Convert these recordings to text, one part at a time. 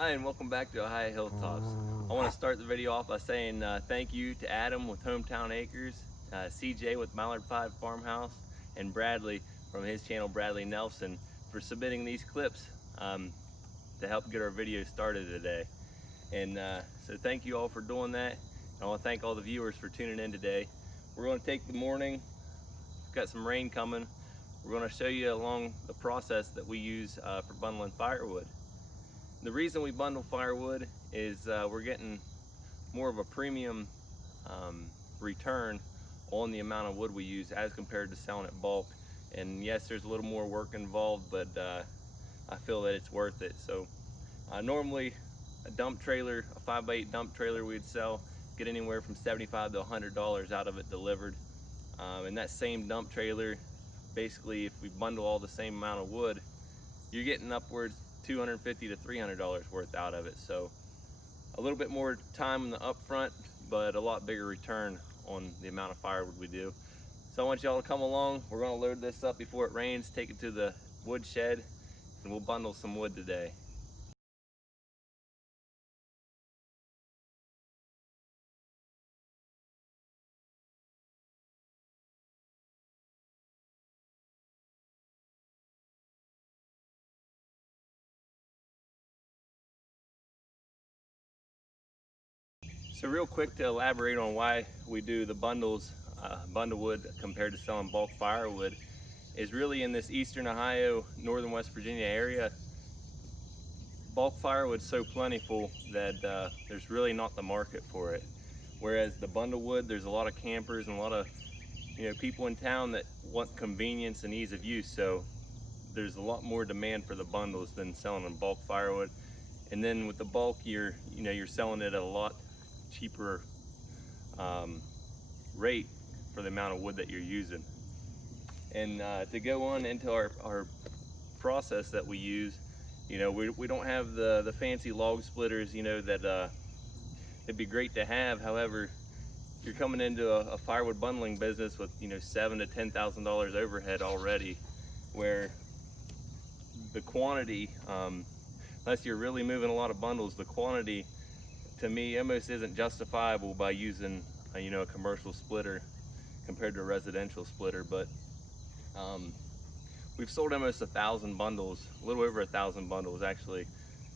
Hi, and welcome back to Ohio Hilltops. I want to start the video off by saying thank you to Adam with Hometown Acres, CJ with Mallard 5 Farmhouse, and Bradley from his channel, Bradley Nelson, for submitting these clips to help get our video started today. And so thank you all for doing that. And I want to thank all the viewers for tuning in today. We're going to take the morning, we've got some rain coming. We're going to show you along the process that we use for bundling firewood. The reason we bundle firewood is we're getting more of a premium return on the amount of wood we use as compared to selling it bulk. And yes, there's a little more work involved, but I feel that it's worth it. So normally a dump trailer, a 5x8 dump trailer, we'd sell, get anywhere from $75 to $100 out of it delivered. And that same dump trailer, basically if we bundle all the same amount of wood, you're getting upwards $250 to $300 worth out of it. So a little bit more time in the upfront, but a lot bigger return on the amount of firewood we do. So I want y'all to come along. We're going to load this up before it rains, take it to the wood shed, and we'll bundle some wood today. So real quick to elaborate on why we do the bundles, bundle wood compared to selling bulk firewood, is really in this eastern Ohio, northern West Virginia area, bulk firewood's so plentiful that there's really not the market for it. Whereas the bundle wood, there's a lot of campers and a lot of people in town that want convenience and ease of use. So there's a lot more demand for the bundles than selling in bulk firewood. And then with the bulk, you're selling it at a lot cheaper rate for the amount of wood that you're using. And to go on into our process that we use, we don't have the fancy log splitters, that it'd be great to have. However, you're coming into a firewood bundling business with $7,000 to $10,000 overhead already, where the quantity, unless you're really moving a lot of bundles, the quantity to me almost isn't justifiable by using a commercial splitter compared to a residential splitter. But we've sold almost 1,000 bundles, a little over 1,000 bundles actually,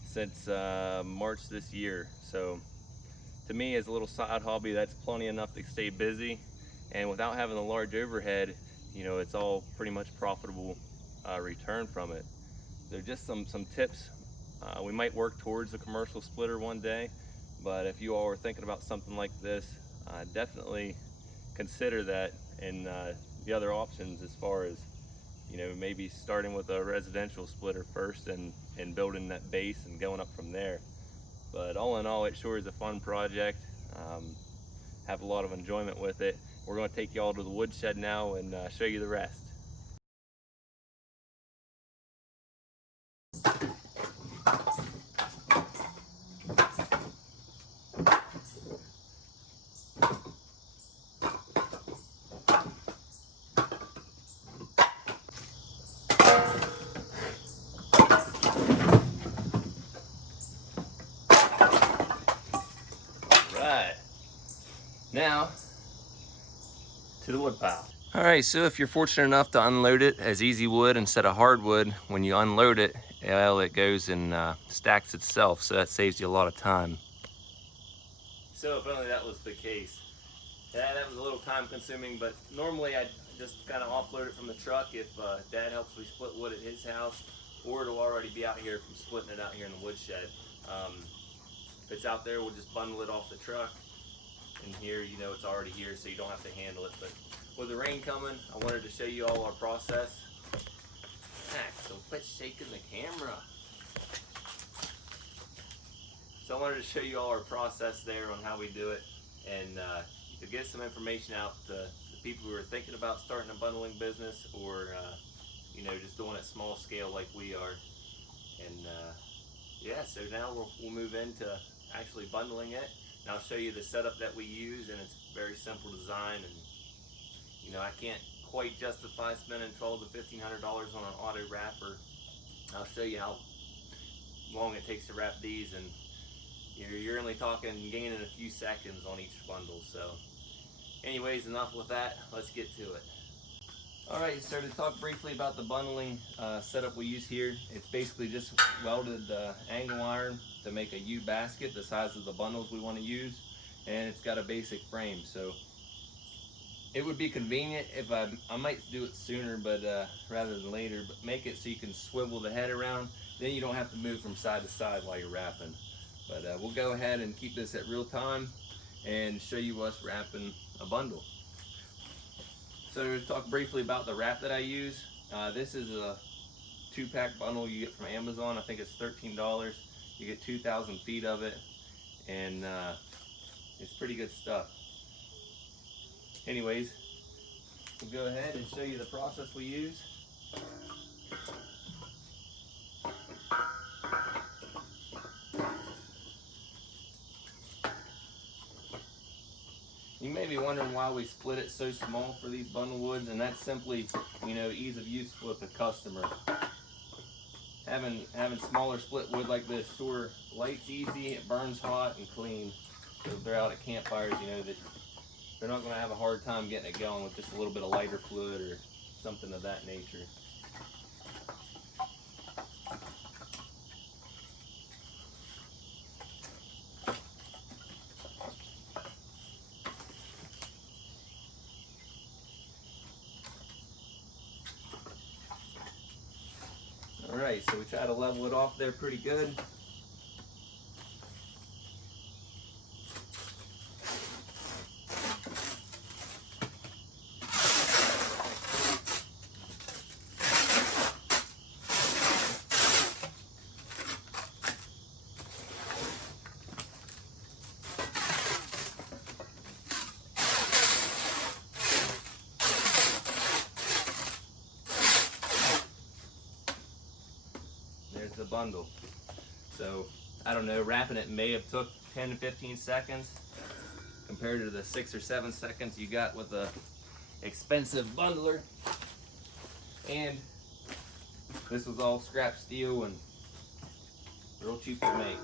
since March this year. So to me, as a little side hobby, that's plenty enough to stay busy, and without having a large overhead, it's all pretty much profitable return from it. So just some tips. We might work towards a commercial splitter one day, but if you all are thinking about something like this, definitely consider that, and the other options as far as maybe starting with a residential splitter first and building that base and going up from there. But all in all, it sure is a fun project. Have a lot of enjoyment with it. We're going to take you all to the woodshed now and show you the rest. Right, now to the wood pile. All right, so if you're fortunate enough to unload it as easy wood instead of hardwood, when you unload it, well, it goes and stacks itself, so that saves you a lot of time. So if only that was the case. Yeah, that was a little time consuming, but normally I just kind of offload it from the truck if Dad helps me split wood at his house, or it'll already be out here from splitting it out here in the woodshed. If it's out there, we'll just bundle it off the truck. And here, it's already here, so you don't have to handle it. But with the rain coming, I wanted to show you all our process. So quit shaking the camera. So I wanted to show you all our process there on how we do it, and to get some information out to the people who are thinking about starting a bundling business, or just doing it small scale like we are. And yeah, so now we'll move into actually bundling it, and I'll show you the setup that we use, and it's very simple design. And I can't quite justify spending $1,200 to $1,500 on an auto wrapper. I'll show you how long it takes to wrap these, and you're only talking gaining a few seconds on each bundle. So anyways, enough with that, let's get to it. Alright, so to talk briefly about the bundling setup we use here, it's basically just welded angle iron to make a U basket the size of the bundles we want to use, and it's got a basic frame. So it would be convenient if I might do it sooner, but rather than later, but make it so you can swivel the head around, then you don't have to move from side to side while you're wrapping. But we'll go ahead and keep this at real time and show you us wrapping a bundle. So to talk briefly about the wrap that I use, this is a 2-pack bundle you get from Amazon. I think it's $13. You get 2,000 feet of it, and it's pretty good stuff. Anyways, we'll go ahead and show you the process we use. You may be wondering why we split it so small for these bundle woods, and that's simply, ease of use with the customer. Having smaller split wood like this, sure, light's easy, it burns hot and clean. So if they're out at campfires, that they're not going to have a hard time getting it going with just a little bit of lighter fluid or something of that nature. Alright, so we try to level it off there pretty good. There's the bundle. So I don't know, wrapping it may have took 10 to 15 seconds compared to the 6 or 7 seconds you got with the expensive bundler. And this was all scrap steel and real cheap to make.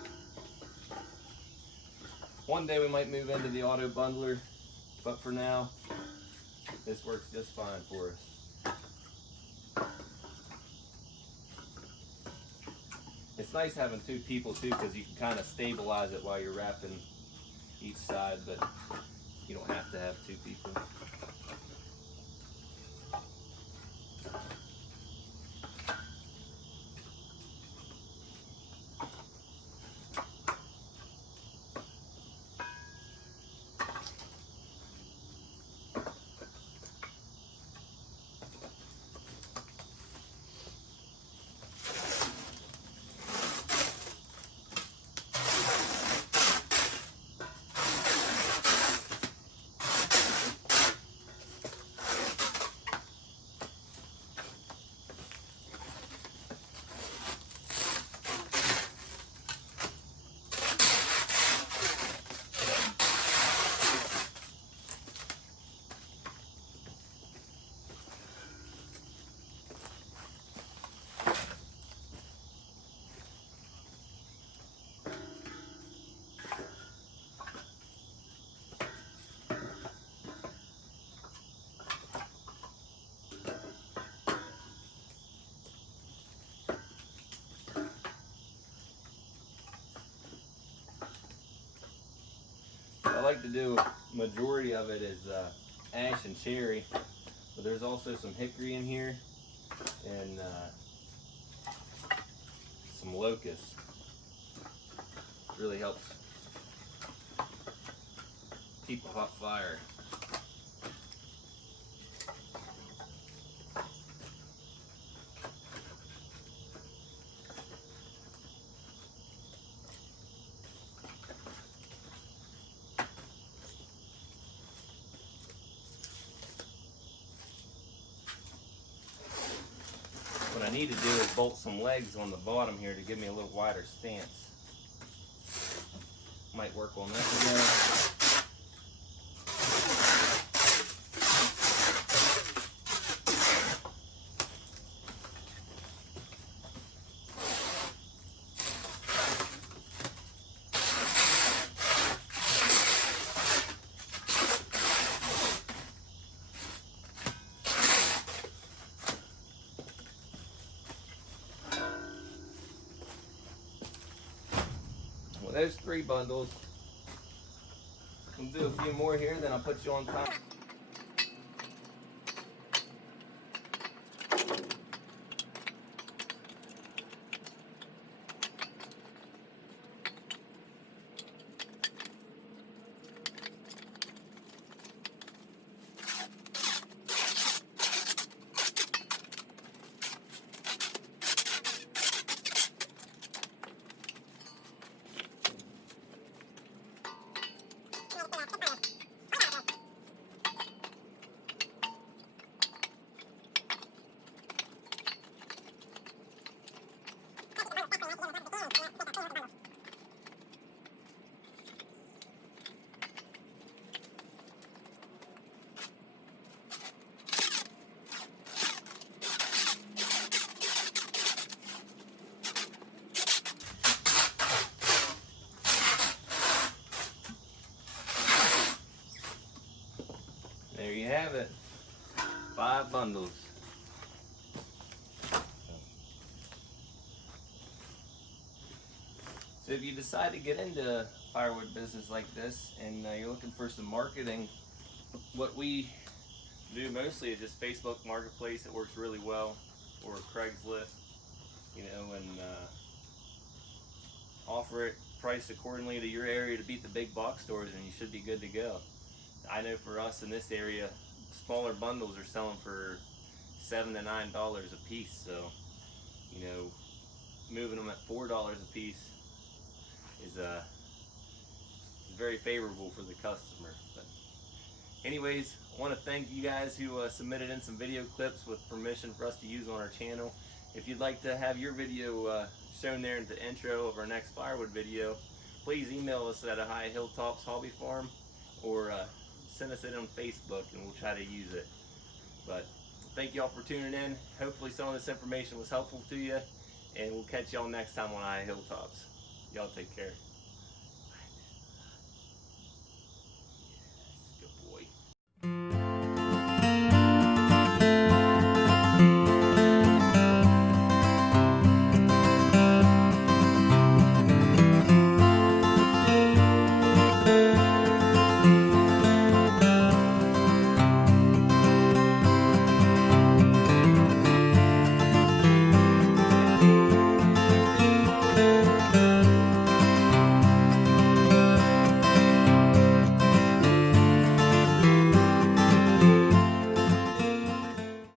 One day we might move into the auto bundler, but for now this works just fine for us. It's nice having 2 people too, because you can kind of stabilize it while you're wrapping each side, but you don't have to have 2 people. I like to do a majority of it is ash and cherry, but there's also some hickory in here and some locust. Really helps keep a hot fire. What I need to do is bolt some legs on the bottom here to give me a little wider stance. Might work on that again. Well, there's 3 bundles. We'll do a few more here, then I'll put you on time. There you have it, 5 bundles. So if you decide to get into firewood business like this and you're looking for some marketing, what we do mostly is just Facebook Marketplace. It works really well, or Craigslist, you know, and offer it priced accordingly to your area to beat the big box stores, and you should be good to go. I know for us in this area, smaller bundles are selling for $7 to $9 a piece, so you know, moving them at $4 a piece is very favorable for the customer. But anyways, I want to thank you guys who submitted in some video clips with permission for us to use on our channel. If you'd like to have your video shown there in the intro of our next firewood video, please email us at High Hilltops Hobby Farm, or send us it on Facebook and we'll try to use it. But thank you all for tuning in. Hopefully some of this information was helpful to you, and we'll catch y'all next time on High Hilltops. Y'all take care.